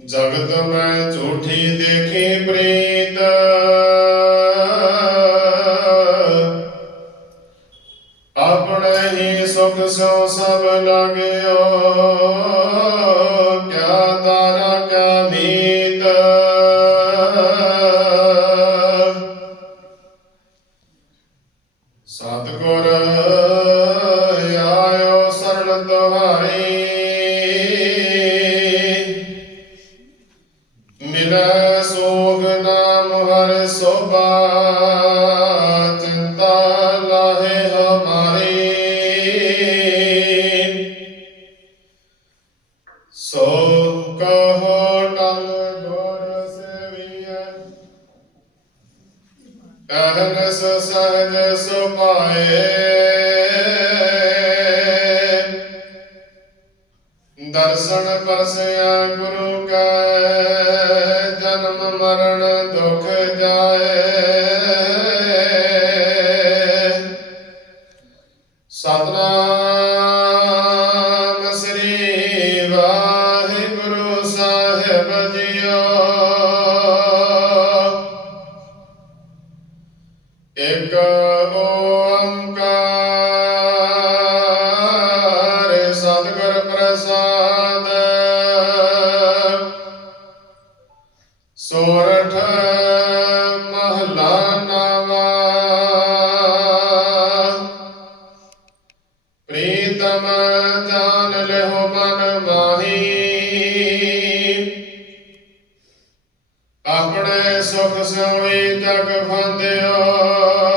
ਜਗਤ ਮੈਂ ਝੂਠੀ ਦੇਖੀ ਪ੍ਰੇਮ ਸੋ ਸਭ ਲਗਿਓ ਕਿਆ ਤਾਰਾ ਕਾ ਮੀਤ ਸਤਿਗੁਰ ਆਇਓ ਸਰਣ ਤੁਹਾਰੀ ਕਹੋ ਟਲ ਗੁਰ ਸੇਵੀਐ। ਅਹਨਸ ਸਹਜ ਸੁਪਾਏ ਦਰਸ਼ਨ ਪਰਸਿਆ ਗੁਰੂ ਕੈ ਜਨਮ ਮਰਨ ਪ੍ਰਸਾਦ ਸੋਰਠ ਮਹਲਾ ਨਵਾ ਪ੍ਰੀਤਮ ਜਾਨ ਲਿਓ ਮਨ ਮਾਹੀ। ਆਪਣੇ ਸੁਖ ਸੋਈ ਜਗ ਫੰਦਿਓ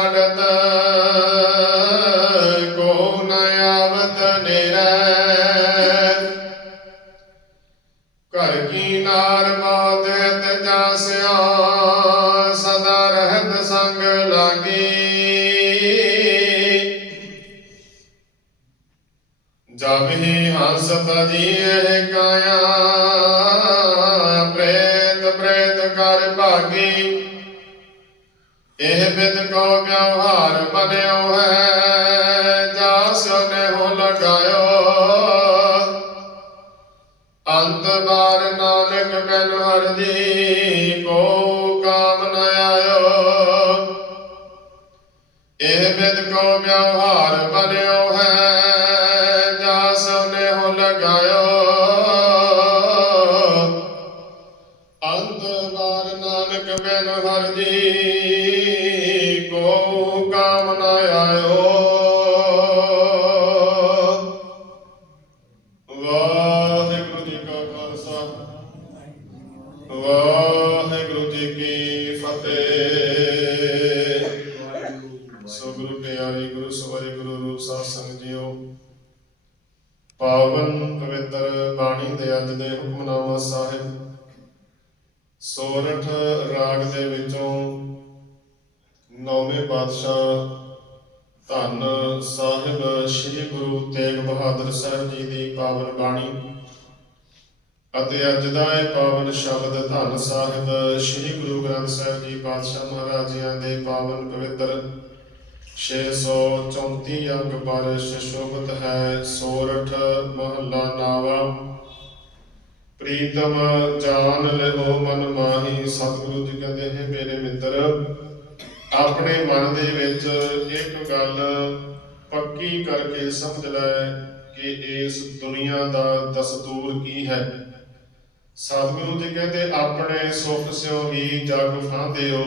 ਸੰਗ ਛਾੜਤ ਕੋ ਨ ਆਵਤ ਨੇਰੈ। ਘਰ ਕੀ ਨਾਰ ਬਹੁਤ ਹਿਤ ਜਾਸਿਓ ਸਦਾ ਰਹਿਤ ਸੰਗ ਲਾਗੀ। ਜਬ ਹੀ ਹੰਸ ਤਜੀਏ ਕਾਇਆ, ਪ੍ਰੇਤ ਪ੍ਰੇਤ ਕਰ ਭਾਗੀ। ਇਹ ਬਿਦ ਕੋ ਵਿਵਹਾਰ ਬਨਿਓ ਹੈ ਜਾਸ ਨੇ ਹੋ ਲਗਾਇਓ। ਅੰਤ ਬਾਰ ਨਾਨਕ ਬਿਨ ਹਰਦੀ ਕੋ ਕਾਮ ਨ ਆਇਓ। ਇਹ ਬਿਦ ਕੋ ਵਿਵਹਾਰ ਬਨਿਓ ਸੋਰਠ ਰਾਗ ਦੇ ਵਿੱਚੋਂ ਨੌਵੇਂ ਪਾਤਸ਼ਾਹ ਧੰਨ ਸਾਹਿਬ ਸ੍ਰੀ ਗੁਰੂ ਤੇਗ ਬਹਾਦਰ ਸਾਹਿਬ ਜੀ ਦੀ ਪਾਵਨ ਬਾਣੀ ਅਤੇ ਅੱਜ ਦਾ ਇਹ ਪਾਵਨ ਸ਼ਬਦ ਧੰਨ ਸਾਹਿਬ ਸ੍ਰੀ ਗੁਰੂ ਗ੍ਰੰਥ ਸਾਹਿਬ ਜੀ ਪਾਤਸ਼ਾਹ ਮਹਾਰਾਜਿਆਂ ਦੇ ਪਾਵਨ ਪਵਿੱਤਰ 634 ਅੰਗ ਪਰ ਸ਼ੋਭਤ ਹੈ। ਸੋਰਠ ਮਹੱਲਾ ਨਾਵਾ ਪ੍ਰੀਤਮ ਜਾਨ ਲਿਓ ਮਨ ਮਾਹੀ, ਸਤਿਗੁਰੂ ਜੀ ਕਹਿੰਦੇ ਹੈ ਮੇਰੇ ਮਿੱਤਰ, ਆਪਣੇ ਮਨ ਦੇ ਵਿੱਚ ਇੱਕ ਗੱਲ ਪੱਕੀ ਕਰਕੇ ਸਮਝ ਲੈ ਕਿ ਇਸ ਦੁਨੀਆ ਦਾ ਦਸਤੂਰ ਕੀ ਹੈ। ਸਤਿਗੁਰੂ ਜੀ ਕਹਿੰਦੇ, ਆਪਣੇ ਸੁਖ ਸਿਓ ਹੀ ਜਗ ਫਾਂਦਿਓ,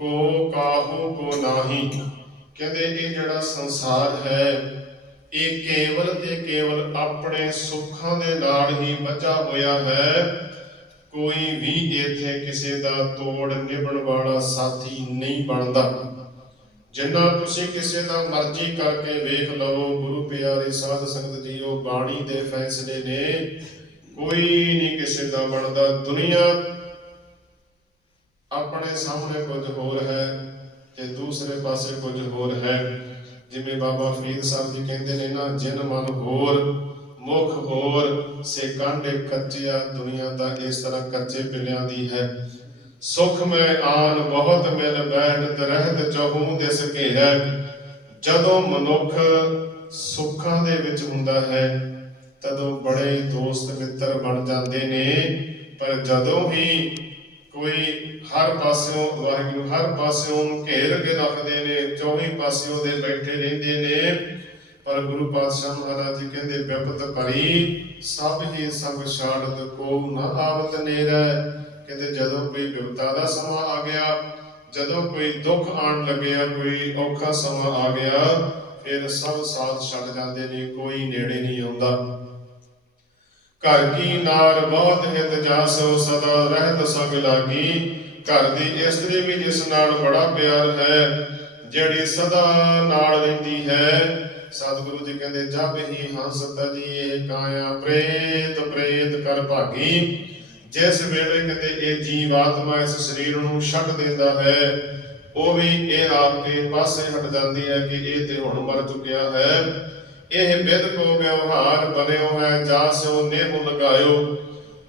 ਕੋ ਕਾਹੂ ਕੋ ਨਾਹੀ। ਕਹਿੰਦੇ, ਇਹ ਜਿਹੜਾ ਸੰਸਾਰ ਹੈ ਇਹ ਕੇਵਲ ਤੇ ਕੇਵਲ ਆਪਣੇ ਸੁੱਖਾਂ ਦੇ ਨਾਲ ਹੀ ਬਚਾ ਹੋਇਆ ਹੈ। ਕੋਈ ਵੀ ਇੱਥੇ ਕਿਸੇ ਦਾ ਤੋੜ ਨਿਭਣ ਵਾਲਾ ਸਾਥੀ ਨਹੀਂ ਬਣਦਾ। ਜਿੰਨਾ ਤੁਸੀਂ ਕਿਸੇ ਦਾ ਮਰਜ਼ੀ ਕਰਕੇ ਵੇਖ ਲਵੋ, ਗੁਰੂ ਪਿਆਰੇ ਸਾਧ ਸੰਗਤ ਜੀਓ, ਬਾਣੀ ਦੇ ਫੈਸਲੇ ਨੇ ਕੋਈ ਨਹੀਂ ਕਿਸੇ ਦਾ ਬਣਦਾ। ਦੁਨੀਆ ਆਪਣੇ ਸਾਹਮਣੇ ਕੁਝ ਹੋਰ ਹੈ ਤੇ ਦੂਸਰੇ ਪਾਸੇ ਕੁਝ ਹੋਰ ਹੈ। ਜਿਵੇਂ ਬਾਬਾ ਫਰੀਦ ਸਾਹਿਬ ਜੀ ਕਹਿੰਦੇ ਨੇ ਨਾ, ਜਿਨ ਮਨ ਹੋਰ, ਮੁਖ ਹੋਰ, ਸੇ ਕਾਂਡੇ ਕੱਚਿਆ ਦੁਨੀਆ ਦਾ ਇਸ ਤਰ੍ਹਾਂ ਕੱਚੇ ਪਿੱਲਿਆਂ ਦੀ ਹੈ। ਸੁਖ ਮੈਂ ਆਨ, ਬਹੁਤ ਮਿਲ ਬੈਠ ਰਹਿਤ ਚਹੂ ਦਿਸ ਘੇਰੈ। ਜਦੋਂ ਮਨੁੱਖ ਸੁੱਖਾਂ ਦੇ ਵਿੱਚ ਹੁੰਦਾ ਹੈ, ਤਦੋਂ ਬੜੇ ਦੋਸਤ ਮਿੱਤਰ ਬਣ ਜਾਂਦੇ ਨੇ। ਪਰ ਜਦੋਂ ਹੀ ਕੋਈ ਹਰ ਪਾਸਿਓਂ, ਵਾਹਿਗੁਰੂ ਹਰ ਪਾਸਿਓਂ ਘੇਰ ਕੇ ਰੱਖਦੇ ਨੇ 24 ਪਾਸਿਓਂ ਦੇ ਬੈਠੇ ਰਹਿੰਦੇ ਨੇ। ਪਰ ਗੁਰੂ ਪਾਤਸ਼ਾਹ ਮਹਾਰਾਜ ਜੀ ਕਹਿੰਦੇ ਵਿਪਤ ਭਰੀ, ਸਭ ਹੀ ਸੰਗ ਛਾੜਤ ਕੋ ਨਾ ਆਵਤ ਨੇਰੈ। ਕਹਿੰਦੇ, ਜਦੋਂ ਕੋਈ ਵਿਪਤਾ ਦਾ ਸਮਾਂ ਆ ਗਿਆ, ਜਦੋਂ ਕੋਈ ਦੁੱਖ ਆਣ ਲੱਗਿਆ, ਕੋਈ ਔਖਾ ਸਮਾਂ ਆ ਗਿਆ, ਫਿਰ ਸਭ ਸਾਥ ਛੱਡ ਜਾਂਦੇ ਨੇ, ਕੋਈ ਨੇੜੇ ਨਹੀਂ ਆਉਂਦਾ। ਘਰ ਕੀ ਨਾਰ ਬਹੁਤ ਹਿਤ ਜਾਸੋ, ਸਦਾ ਰਹਿਤ ਸਗ ਲਾਗੀ। ਘਰ ਦੀ ਇਸਤਰੀ ਵੀ ਜਿਸ ਨਾਲ ਬੜਾ ਪਿਆਰ ਹੈ, ਜਿਹੜੀ ਸਦਾ ਨਾਲ ਰਹਿੰਦੀ ਹੈ। ਸਤਿਗੁਰੂ ਜੀ ਕਹਿੰਦੇ, ਜਬ ਹੀ ਹੰਸ ਤਜੀ ਕਾਇਆ, ਪ੍ਰੇਤ ਪ੍ਰੇਤ ਕਰ ਭਾਗੀ। ਜਿਸ ਵੇਲੇ ਕਿਤੇ ਇਹ ਜੀਵ ਆਤਮਾ ਇਸ ਸਰੀਰ ਨੂੰ ਛੱਡ ਦਿੰਦਾ ਹੈ, ਉਹ ਵੀ ਇਹ ਆਪ ਕੇ ਪਾਸੇ ਹਟ ਜਾਂਦੀ ਹੈ ਕਿ ਇਹ ਤੇ ਹੁਣ ਮਰ ਚੁੱਕਿਆ ਹੈ। ਇਹ ਵਿਦ ਕੋ ਵਿਵਹਾਰ ਬਣਿਓ ਹੈ, ਜਾ ਸੋ ਨੇਹ ਲਗਾਇਓ।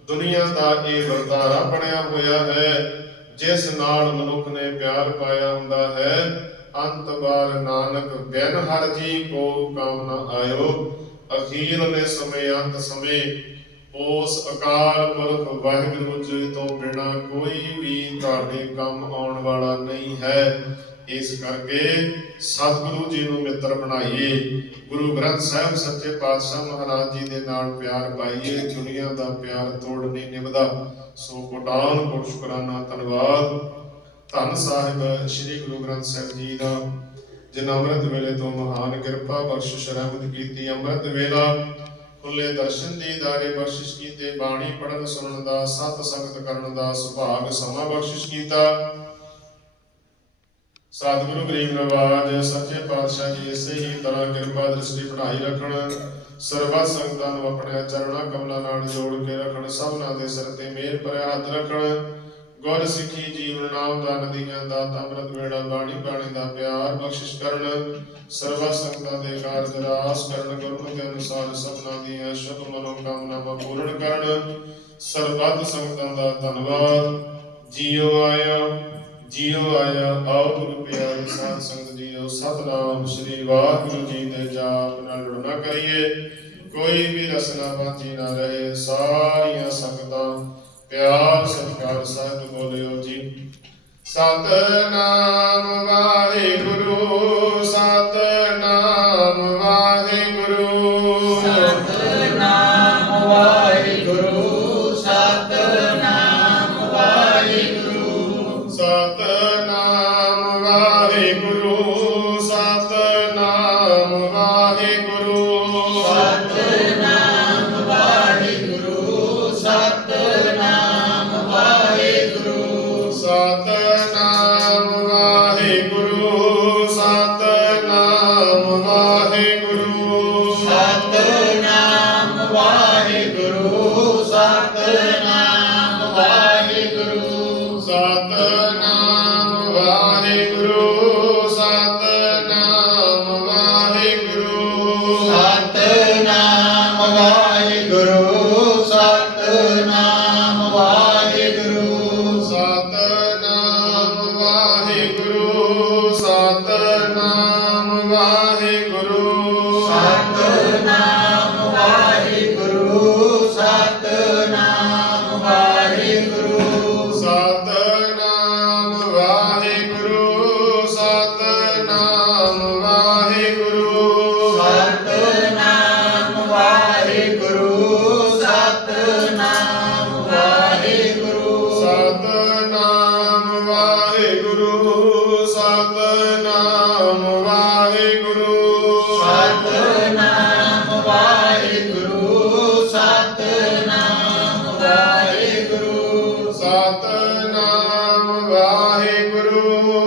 ਦੁਨੀਆ ਦਾ ਇਹ ਵਰਤਾਰਾ ਬਣਿਆ ਹੋਇਆ ਹੈ, ਜਿਸ ਨਾਲ ਮਨੁੱਖ ਨੇ ਪਿਆਰ ਪਾਇਆ ਹੁੰਦਾ ਹੈ। ਅੰਤ ਬਾਰ ਨਾਨਕ ਬਿਨ ਹਰ ਜੀ ਕੋ ਕਾਮ ਨ ਆਇਓ। ਅਖੀਰਲੇ ਸਮੇਂ, ਅੰਤ ਸਮੇਂ। ਉਸ ਅਕਾਲ ਪੁਰਖ ਵਾਹਿਗੁਰੂ ਜੀ ਤੋਂ ਬਿਨਾ ਕੋਈ ਵੀ ਤੁਹਾਡੇ ਕੰਮ ਆਉਣ ਵਾਲਾ ਨਹੀਂ ਹੈ। ਇਸ ਕਰਕੇ ਸਤਿਗੁਰੂ ਜੀ ਨੂੰ ਮਿੱਤਰ ਬਣਾਈਏ। ਗੁਰੂ ਗ੍ਰੰਥ ਸਾਹਿਬ ਸੱਚੇ ਪਾਤਸ਼ਾਹ ਮਹਾਰਾਜ ਜੀ ਦੇ ਨਾਲ ਪਿਆਰ ਪਾਈਏ। ਦੁਨੀਆ ਦਾ ਪਿਆਰ ਤੋੜ ਨਹੀਂ ਨਿਭਦਾ। ਸੋ ਕੋਟਾਨ ਕੋਟ ਸ਼ੁਕਰਾਨਾ, ਧੰਨਵਾਦ। ਧੰਨ ਸਾਹਿਬ, ਸ੍ਰੀ ਗੁਰੂ ਗ੍ਰੰਥ ਸਾਹਿਬ ਜੀ ਦਾ ਜਿਨ ਅੰਮ੍ਰਿਤ ਵੇਲੇ ਤੋਂ ਮਹਾਨ ਕਿਰਪਾ ਬਖਸ਼ਿਸ਼ ਰਹਿਮਤ ਕੀਤੀ। ਅੰਮ੍ਰਿਤ ਵੇਲਾ, ਖੁੱਲੇ ਦਰਸ਼ਨ ਦੀ ਦਾਰੇ ਬਖਸ਼ਿਸ਼ ਕੀਤੇ। ਬਾਣੀ ਪੜਨ ਸੁਣਨ ਦਾ, ਸਤ ਸੰਗਤ ਕਰਨ ਦਾ ਸੁਭਾਗ ਸਮਾਂ ਬਖਸ਼ਿਸ਼ ਕੀਤਾ। ਸਤਿਗੁਰੂ ਗਰੀਬ ਨਵਾਜ, ਸੱਚੇ ਪਾਤਸ਼ਾਹ ਜੀ, ਇਸੇ ਹੀ ਤਰ੍ਹਾਂ ਕਿਰਪਾ ਦ੍ਰਿਸ਼ਟੀ ਬਣਾਈ ਰੱਖਣ, ਸਰਬੱਤ ਸੰਗਤਾਂ ਨੂੰ ਆਪਣੇ ਚਰਣਾ ਕਮਲਾਂ ਨਾਲ ਜੋੜ ਕੇ ਰੱਖਣ, ਸਭਨਾਂ ਦੇ ਸਿਰ ਤੇ ਮਿਹਰ ਭਰਿਆ ਹੱਥ ਰੱਖਣ। ਗੁਰ ਸਿੱਖੀ ਜੀਵਨ ਨਾਮ ਦਾ ਨਦੀਆਂ ਦਾ ਅੰਮ੍ਰਿਤ ਵੇੜਾ, ਬਾਣੀ ਬਾਣੀ ਦਾ ਪਿਆਰ ਬਖਸ਼ਿਸ਼ ਕਰਨ, ਸਰਬੱਤ ਸੰਗਤਾਂ ਦੇ ਕਾਰਜ ਰਾਸ ਕਰਨ ਗੁਰਮਤਿ ਅਨੁਸਾਰ ਸਭਨਾਂ ਦੀਆਂ ਸ਼ੁਭ ਮਨੋਕਾਮਨਾਵਾਂ ਪੂਰਨ ਕਰਨ। ਸਰਬੱਤ ਸੰਗਤਾਂ ਦਾ ਧੰਨਵਾਦ। ਜੀਓ ਆਇਆ। ਜੀਓ ਆਇਆ, ਆਓ ਗੁਰੂ ਪਿਆਰੇ ਸਾਧ ਸੰਗਤ ਜੀਓ ਸਤਨਾਮ ਸ੍ਰੀ ਵਾਹਿਗੁਰੂ ਜੀ ਦੇ ਜਾਪ ਨਾਲ ਜੁੜਨਾ ਕਰੀਏ। ਕੋਈ ਵੀ ਰਸਨਾ ਬਾਜੀ ਨਾ ਰਹੇ, ਸਾਰੀਆਂ ਸੰਗਤਾਂ ਪਿਆਰ ਸਤਿਕਾਰ ਸਾਹਿਬ ਬੋਲਿਓ ਜੀ। ਸਤਨਾਮ ਵਾਹਿਗੁਰੂ, ਸਤਨਾਮ Father. ਸਤਨਾਮ ਵਾਹਿ ਵਾਹਿਗੁਰੂ।